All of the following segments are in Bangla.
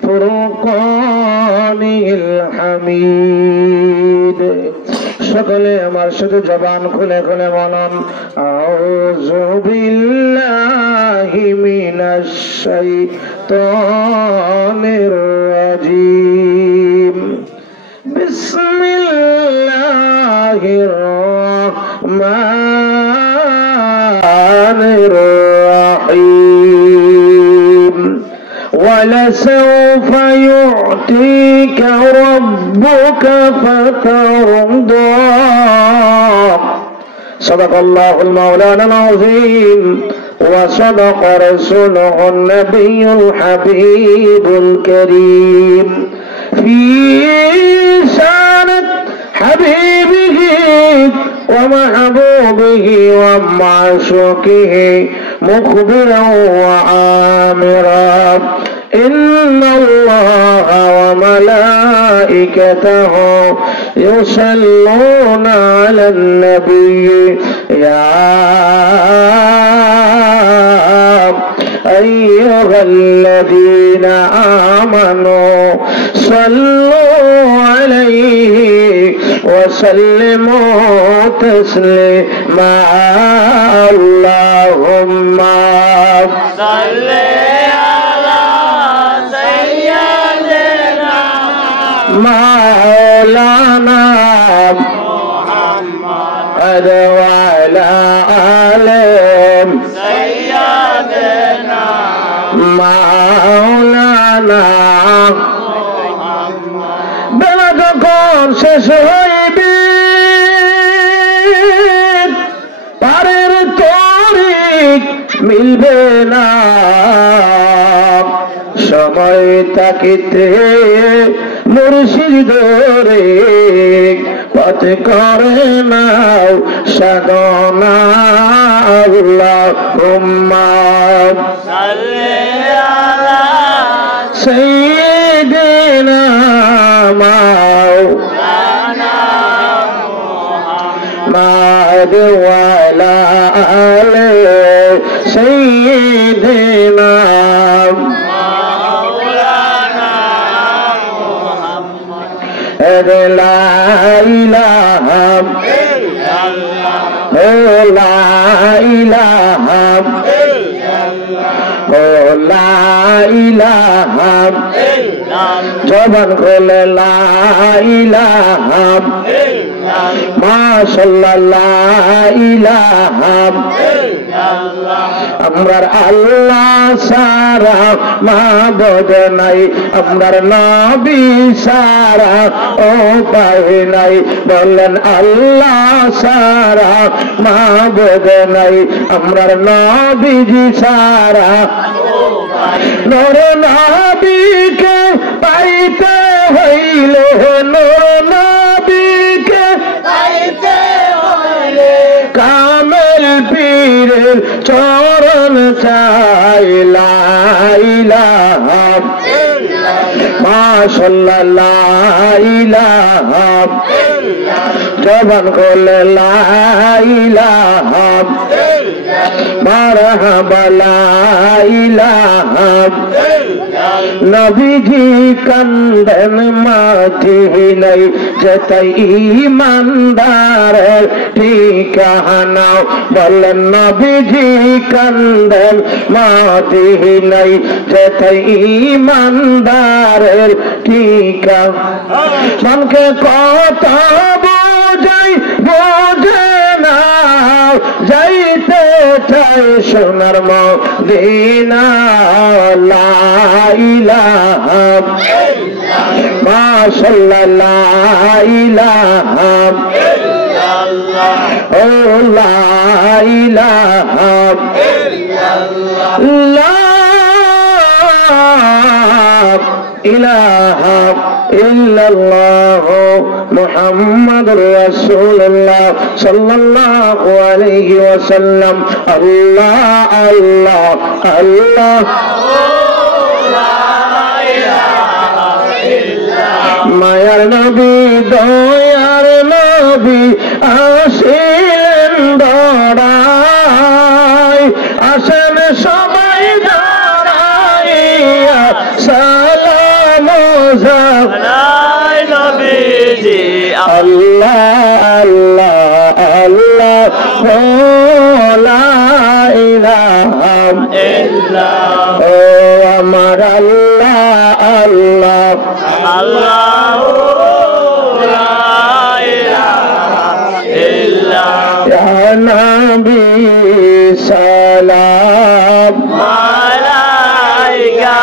والفرقان الحميد সকলে আমার সাথে জবান খুলে খুলে বলুন আউযু বিল্লাহি মিনাশ শাইতানির রাজীম বিসমিল্লাহির রাহমানির রাহিম ولسوف يعطيك ربك فترضى صدق الله المولانا العظيم وصدق رسوله النبي الحبيب الكريم في شانة حبيبه ومحبوبه ومعشوقه مخبرا وعامرا إن الله وملائكته يصلون على النبي يا أيها الذين آمنوا صلوا عليه وسلموا تسليما اللهم صل على سيدنا مولانا محمد وعلى آله سيدنا مولانا বেলা যখন শেষ হইবে পারের তরিক মিলবে না সময় তাকিতে মুর্শিদ ধরে পথ করে নাও সাধনা আল্লাহুম্মা সাল্লি আলা সাইয়্যিদিনা مولانا محمد وعلى آله سيدنا مولانا محمد لا إله إلا الله لا إله إلا الله لا إله জবান খুলে লা ইলাহা ইল্লাল্লাহ মাশাআল্লাহ লা ইলাহা ইল্লাল্লাহ আমরার আল্লাহ সারা মাবুদ নাই আমরার নবী সারা উপায় নাই বলেন আল্লাহ সারা মাবুদ নাই আমরার নবীজি সারা নূর নবীকে পাইতে হইলে নূর নবীকে পাইতে হইলে কামেল পীরের চরণ চাই লা ইলাহা ইল্লাল্লাহ মাশাআল্লাহ লা ইলাহা ইল্লাল্লাহ জবান খুলে লা ইলাহা মারহাবা লা ইলাহা নবীজি কান্দেন মাটি নাই যেতাই ইমানদারের ঠিকানা বলেন নবীজি কান্দেন মাটি নাই যেতাই ইমানদারের ঠিকানা মনকে কথা বোঝাই বোঝে না যাইতে চাই সোনার মদিনা লা ইলাহা ইল্লাল্লাহ মাশাআল্লাহ লা ইলাহা ইল্লাল্লাহ ও লা ইলাহা ইল্লাল্লাহ লা ইলাহা ইল্লাল্লাহ মুহাম্মাদুর রাসূলুল্লাহ সাল্লাল্লাহু আলাইহি ওয়াসাল্লাম আল্লাহ আল্লাহ আল্লাহ মায়ার নবী দয়ার নবী আসিলেন দড়াই আসেন সবাই দাঁড়াই সালাম জানাই নবীজি আল্লাহ আল্লাহ আল্লাহ লা ইলাহা ইল্লাল্লাহ ও আমার আল্লাহ আল্লাহ আল্লাহু লা ইলাহা ইল্লাল্লাহ ইয়া নবী সালাম মালাইকা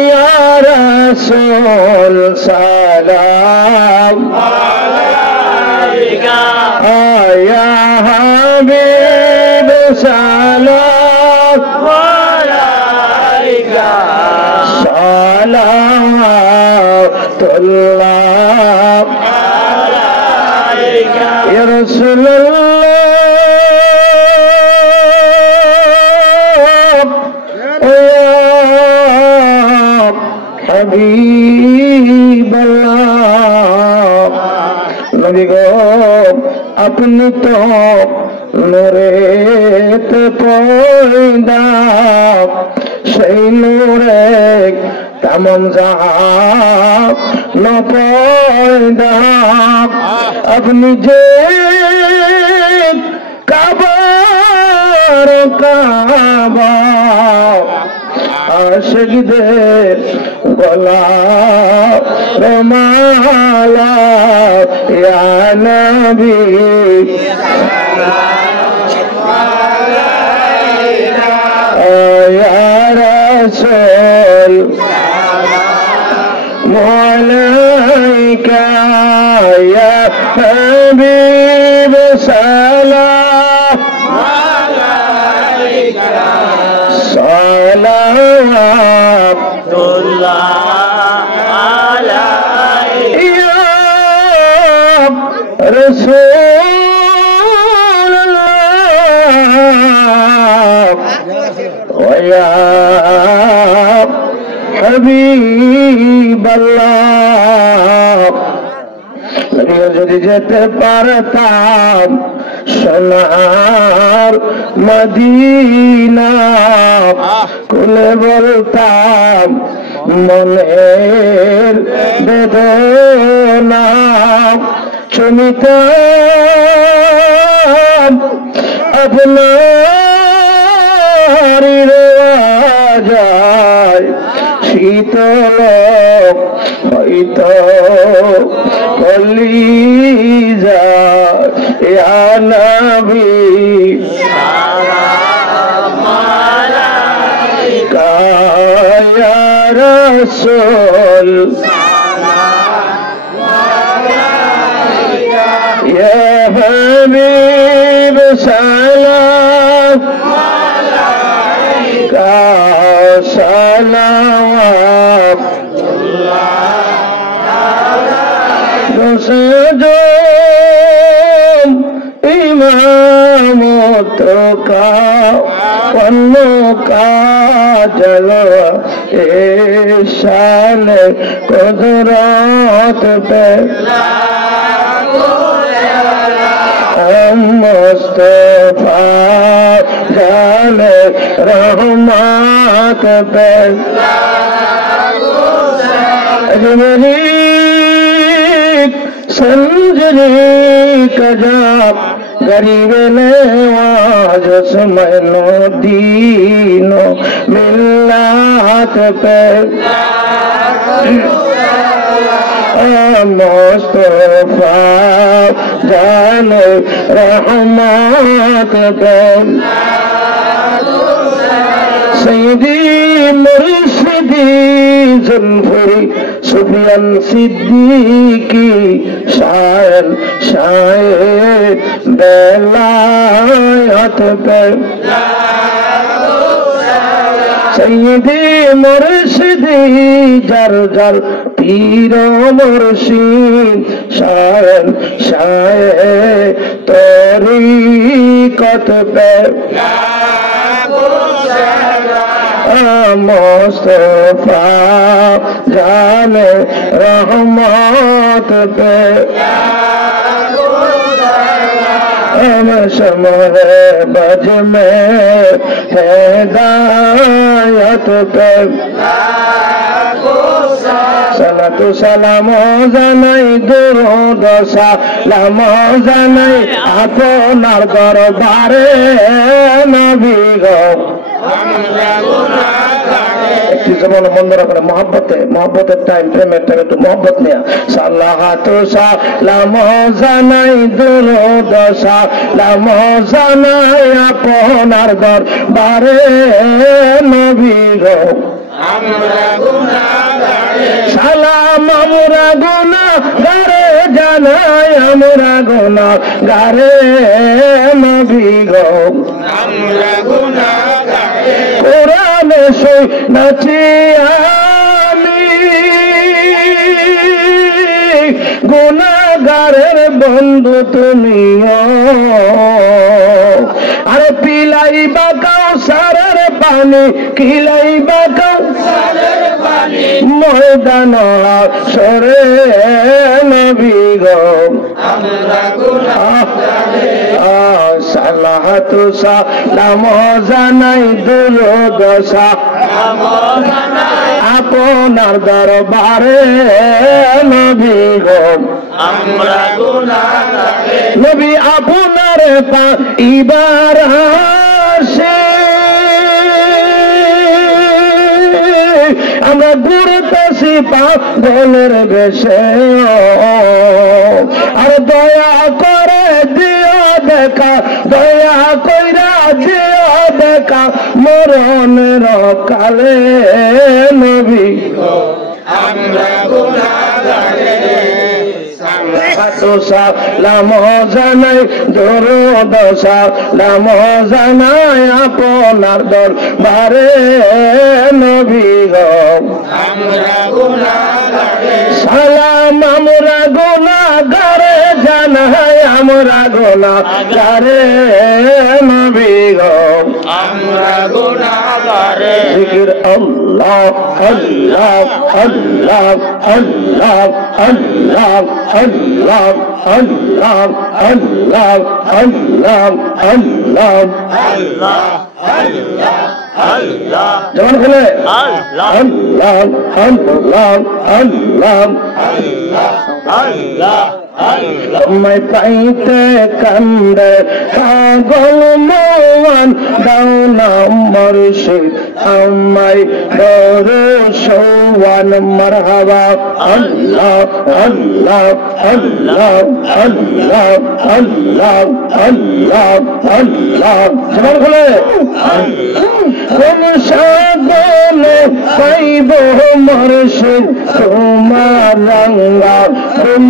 ইয়া রাসূল সালাম মালাইকা ইয়া হাবিব সালাম মালাইকা সালাতুল্লাহ মালাইকা ইয়া রাসূলুল্লাহ হাবিবাল্লাহ নবী গো আপনি তো নূরে তে পয়দা সেই নূরে তামাম জাহান নপয়দা আপনি যে কাবার কাবা আশিকদের গলা রমালা ইয়া নবী ইয়া রাসূল মালাইকা ইয়া হাবিব সালাম মালাইকা সালাতুল্লাহ আলাইকা ইয়া রাসূলুল্লাহ ওয়া ইয়া হাবিবাল্লাহ যদি যেতে পারতাম সোনার মদিনা খুলে বলতাম মনের বেদনা শুনিতাম আপনার যায় শীতল হইতো কলিজা ইয়া নবী মালাইকা ইয়া রাসূল ইয়া হাবিব সালাম মালাইকা সালাম সজম ইমামত কা পন্ন কাজল এ শান কুদরত পে মুস্তফা জান রহমত পে संजरी कजाब गरीब नवाज समनो दीनो मिल्लात पे मुस्तफा जान रहमत पे सईदी मुर्शिदी जुल्फी सुफियान सिद्दीकी शायर शायर बेलायत पे सईदी मुर्शिदी जर जर पीरो मुर्शिद शायर शायर तरीकत पे मुस्तफा जाने रहमत पे हम शमर बज में हैदायत ইনায়াত পে সালাতু সালাম জানাই দুরূদ সালাম জানাই আপনার দরবারে নবী গো একটি যেমন মনে রাখবেন মহব্বতের টাইম প্রেমের টাইম একটু মহব্বত নিয়ে সালাতু সালাম জানাই দুরূদ সালাম জানাই আপনার দরবারে নবী গো সালাম আমরা গুনাহগারে জানাই আমরা গুনাহগারে নবী গো কোরআনে শুনেছি আমি গুনাহগারের বন্ধু তুমিও আরে পিলাইবা কাউসারের পানি খিলাইবা কাউসারের পানি ময়দান হাশরে নবী গো আমরা গুনাহগারে সালাতু সালাম জানাই দুরূদ সালাম জানাই আপনার দরবারে নবী গো আমরা গুনাহগারে নবী আপনার পাইবার আসে আমরা ঘুরতেছি পাগলের বেশে আর দয়া করে দিও দেখা দয়া কইরা দিও দেখা মরণের কালে নবী আমরা গুনাহগারে সালাম জানাই দুরূদ সালাম জানাই আপনার দরবারে নবী গো আমরা গুনাহগারে সালাম আমরা গুনাহগারে জানাই আমরা গুনাহগারে নবী গো আমরা গুনাহগারে জিকির আল্লাহ আল্লাহ আল্লাহ আল্লাহ আল্লাহ আল্লাহ আল্লাহ আল্লাহ আল্লাহ আল্লাহ আল্লাহ আল্লাহ আল্লাহ যেমন বলে আল্লাহ আল্লাহ আল্লাহ আল্লাহ আল্লাহ আল্লাহ मैं पाइते कंदे पागल मोहन दाउना मुर्शिद अम्माई दौरे शौवान मरहबा अल्लाह अल्लाह अल्लाह अल्लाह अल्लाह अल्लाह अल्लाह जबान खोले तुम सागोले पाइबो मुर्शिद तुम्हार रंगा तुम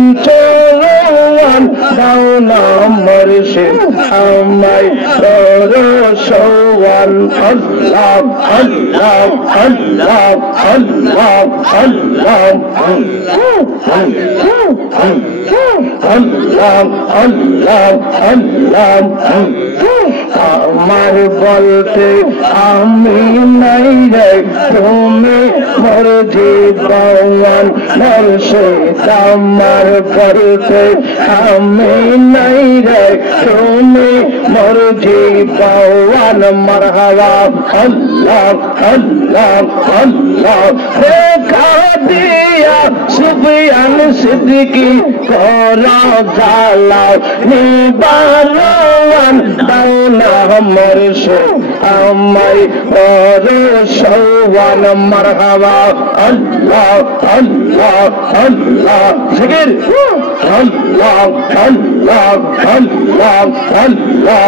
চৌরান দাওনা মুর্শিদ আমায় দরশওয়ান আল্লাহ আল্লাহ আল্লাহ আল্লাহ আল্লাহ আল্লাহ আল্লাহ আল্লাহ আমার বলতে আমি নাই রে তুমি মোর জীবন মুর্শিদ আমার বলতে আমি নাই রে তুমি মোর জীবন মারহাবা আল্লাহ আল্লাহ আল্লাহ দেখা দিয়া সুফিয়ান সিদ্দিকী করা জালা নিবারণ দাওনা মুর্শিদ আমায় দরশওয়ান মারহাবা আল্লাহ আল্লাহ আল্লাহ জিকির আল্লাহ আল্লাহ আল্লাহ আল্লাহ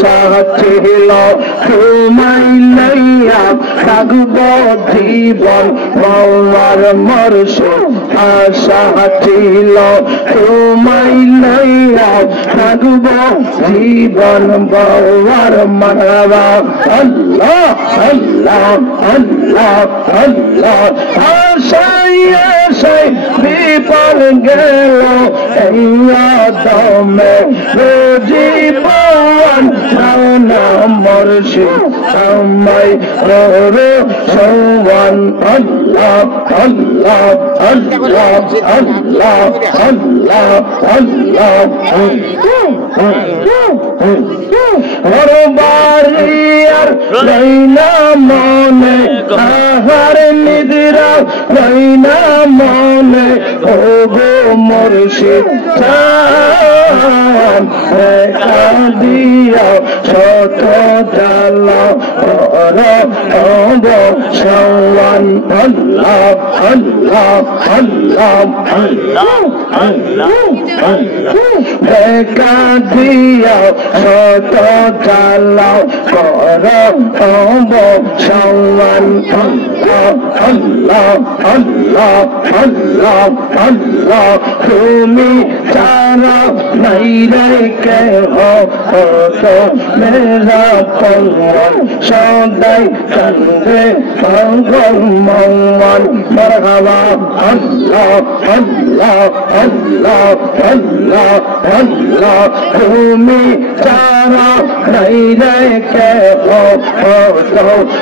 সাথিল তোমায় লইয়া থাকব জীবন মওলার মুর্শিদ আশা ছিল তোমায় লইয়া থাকব জীবন মওলার মারহাবা আল্লাহ আল্লাহ আল্লাহ আল্লাহ আশায় আশায় বিপদ গেল এই আদমে জীবন দাওনা মুর্শিদ আমায় দরশওয়ান আল্লাহ আল্লাহ আল্লাহ আল্লাহ আল্লাহ আল্লাহ বাড়িয়ার রইনা মনে আহার নিদ্রা রইনা মনে ও গো মুর্শিদ চান দিয়া শত জালা অবসান আল্লাহ আল্লাহ আল্লাহ দেখা দিয়া শত জালা কর অবসান আল্লাহ আল্লাহ আল্লাহ আল্লাহ তুমি তারা নাই রে কে হো মেরা কঙ্গল সদাই কান্দে পাগল মঙ্গল মারহাবা আল্লাহ আল্লাহ আল্লাহ আল্লাহ আল্লাহ তুমি তারা নাই রে কে হো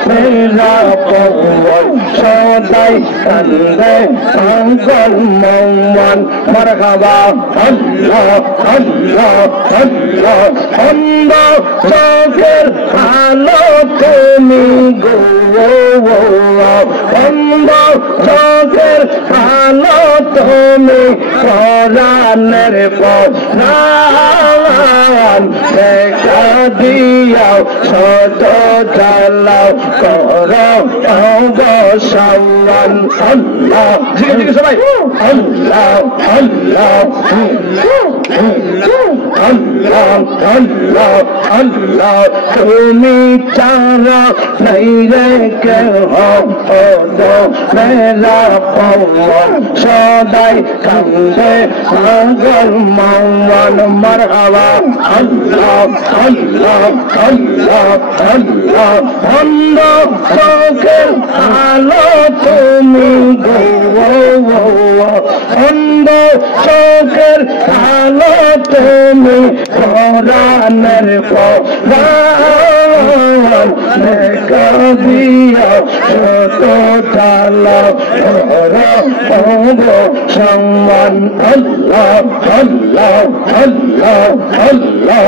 মেরা কঙ্গল সদাই কান্দে পাগল মঙ্গল মারহাবা আল্লাহ আল্লাহ আল্লাহ অন্ধ চোখের আলো তুমি গো অন্ধ চোখের আলো তুমি কোরআনের পরাণ দেখা দিয়াও শত জালাও কর অবসান আল্লাহ সবাই আল্লাহ আল্লাহ আল্লাহ আল্লাহ আল্লাহ তুমি চারা নাই রে কে হো মেরা পঙ্গল সদাই কান্দে পাগল মঙ্গল মারহাবা আল্লাহ আল্লাহ আল্লাহ আল্লাহ অন্ধ চোখের আলো তুমি গো অন্ধ চোখের আলো তুমি কোরআনের পরাণ দেখা দিয়া শত জালা সম্মান আল্লাহ আল্লাহ আল্লাহ আল্লাহ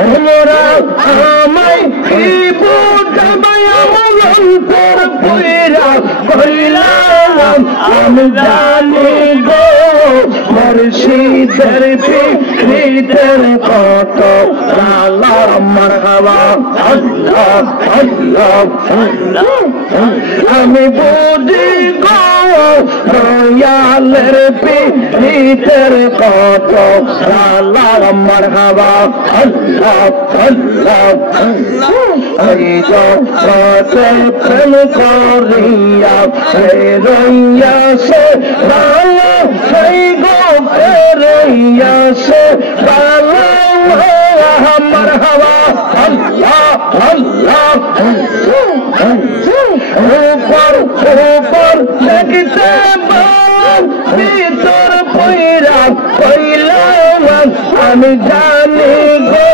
আমরা আমায় কি বুঝাবাই আমার অন্তর পুরা কইলাম আমি জানি গো মুর্শিদের ফিরিতের কত জালা মারহাবা আল্লাহ আল্লাহ আমি বুঝি গো দয়ালের ফিরিতের কত জালা মারহাবা আল্লাহ আল্লাহ এই জগতে প্রেম করিয়া রইয়া সে ভালো সেই গো রইয়া সে ভালো মারহাবা আল্লাহ আল্লাহ উপর উপর দেখতে পান ভিতর পইরা কইলাম আমি জানি গো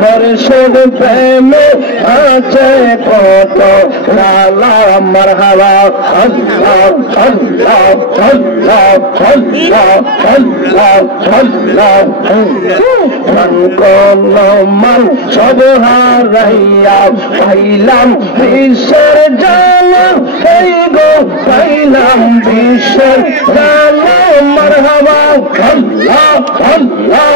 মুর্শিদ প্রেমে আছে কত জালা মারহাবা আল্লাহ আল্লাহ আল্লাহ আল্লাহ আল্লাহ আল্লাহ মান সব হারাইয়া পাইলাম বিশ্বের জালা এই গো পাইলাম বিশ্বের জালা মারহাবা আল্লাহ আল্লাহ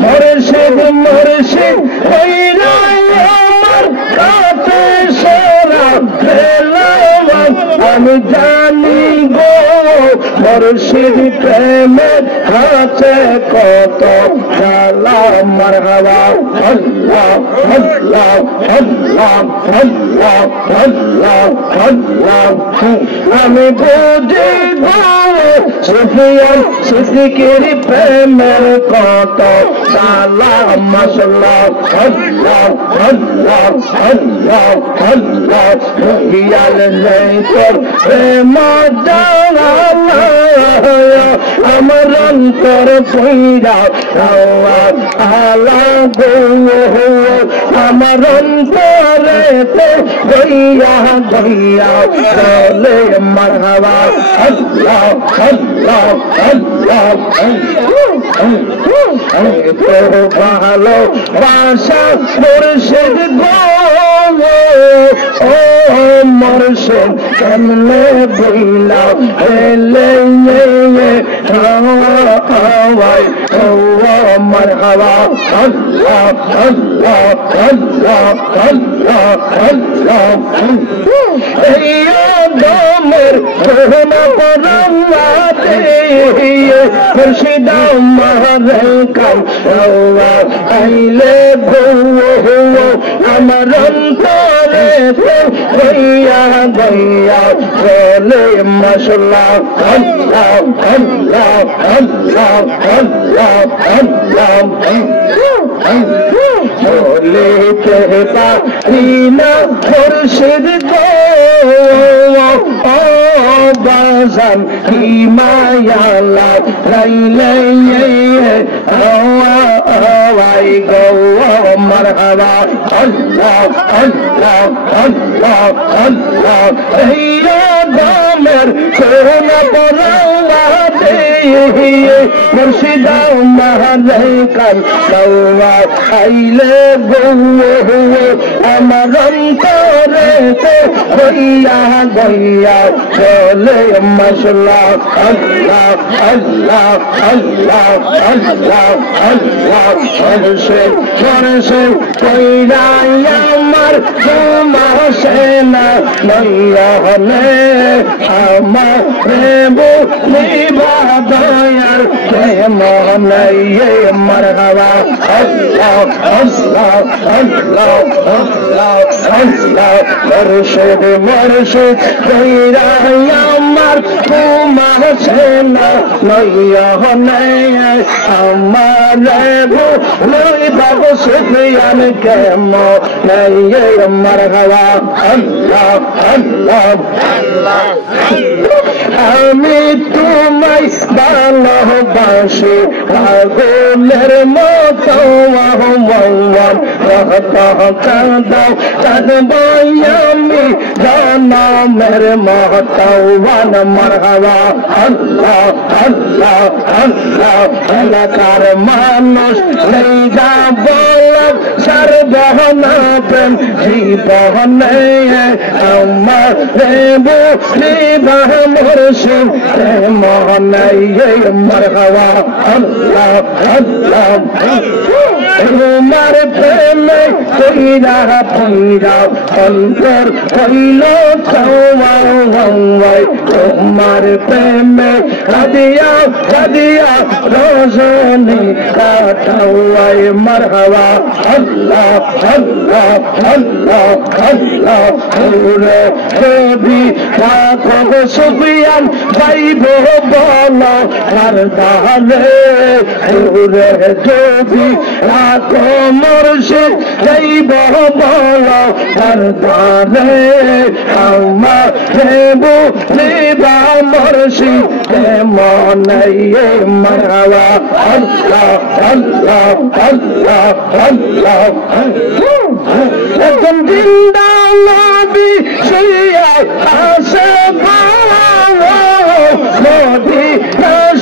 মুর্শিদ মুর্শিদ হইলা আমার কাছে সোরা পেলাম আমি জানি গো মুর্শিদ প্রেমে আছে কত জালা মারহাবা আল্লাহ আল্লাহ আল্লাহ আল্লাহ আল্লাহ আল্লাহ আমি বুঝি গো সুফিয়ান সিদ্দিকের প্রেমের কত জালা মাশাআল্লাহ আল্লাহ আল্লাহ আল্লাহ আল্লাহ হিয়াল নেই তোর প্রেম জালা আমার অন্তর পইরা আলা গো আমার অন্তরেতে গইয়া গইয়া চলে মারহাবা আল্লাহ আল্লাহ আল্লাহ তো ভালো বাসা মুর্শিদ গো ও মুর্শিদ কেমনে বইলা এলে হাওয়াই ও মারহাবা আল্লাহ আল্লাহ আল্লাহ আল্লাহ আল্লাহ এই দমের করোনা পরমা দিয়ে মুর্শিদ আমার কাম আইলে গো আমার অন্তরে গইয়া গইয়া চলে মশলা আল্লাহ আল্লাহ আল্লাহ আল্লাহ আল্লাহ চলে কেহতা রিনা মুর্শিদ গো ও বাজান হিমায়ালা লাইলে আওয়াই গো মারহাবা আল্লাহ আল্লাহ আল্লাহ আল্লাহ ইয়া দামের সোনা পরাওয়া দিয়ে মুর্শিদ মালাইকান দাওয়া আইলে গো আমার অন্তরে গইয়া গইয়া চলে মশলা আল্লাহ আল্লাহ আল্লাহ আল্লাহ আল্লাহ সরষে সরষে কইরাই আমার তোমাসে না নয়নে আমার রেবু নিবা দয়ার কেমন মারহাবা আল্লাহ আল্লাহ আল্লাহ আল্লাহ আল্লাহ মুর্শিদ মুর্শিদ কইরাই আমার তোমাসে না নয়নে আমার রেবু নিবা সুফিয়ান কেমন মারহাবা আল্লাহ আল্লাহ আল্লাহ আমি তোমায় ভালোবাসি পাগলের মতো কাঁদাও কাঁদবাই আমি জনমের মতো মারহাবা আল্লাহ আল্লাহ আল্লাহ এলাকার মানুষ নেই যা বলব সর্বহনা প্রেম জীবনে আমার রেবু নিবাহ মুর্শিদ মনে মারহাবা আল্লাহ আল্লাহ তোমার প্রেমে কইরা পইরা অন্তর হইল চাওয়াই তোমার প্রেমে কাদিয়া কাদিয়া রজনী কাটাওয়াই মারহাবা আল্লাহ আল্লাহ আল্লাহ আল্লাহ ওরে দেবী রাখব সুফিয়ান পাইব বল আর দালে ওরে দেবী রাখ মুর্শিদ যাইব বল আর দালে আমার দেবু নিবা মুর্শিদ মনে মারহাবা আল্লাহ আল্লাহ আল্লাহ আল্লাহ একজন জিন্দা নবী শুইয়া আসে নদী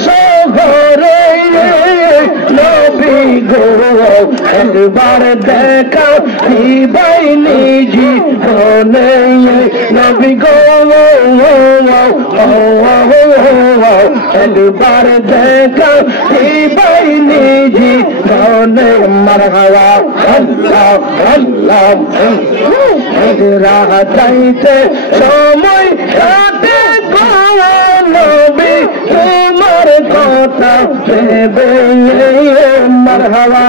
শহরে নবী গো একবার দেখা দিবাইনি জীবনে নবী গো একবার দেখা দিবাইনি জীবনে মারহাবা আল্লাহ আল্লাহ রাহাইতে সময় কাটে নবী তোমার কথা ভেবে মারহাবা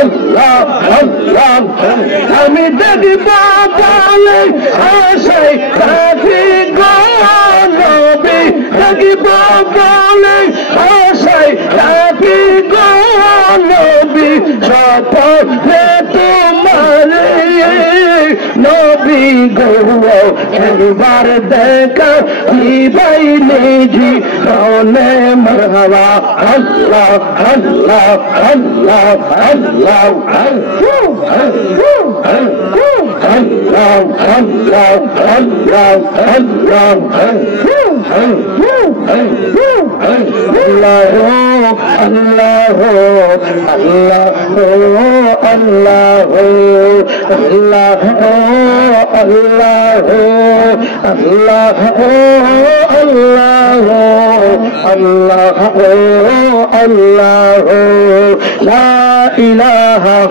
আল্লাহ আল্লাহ আমি দেখব বলে আশাই কাঠি গো নবী দেখব বলে আশাই কাঠি গো নবী স্বপ্নে তোমার নবী গো একবার দেখা দিবাইনি জীবনে মারহাবা আল্লাহ আল্লাহ আল্লাহ আল্লাহ Allah, la ilaha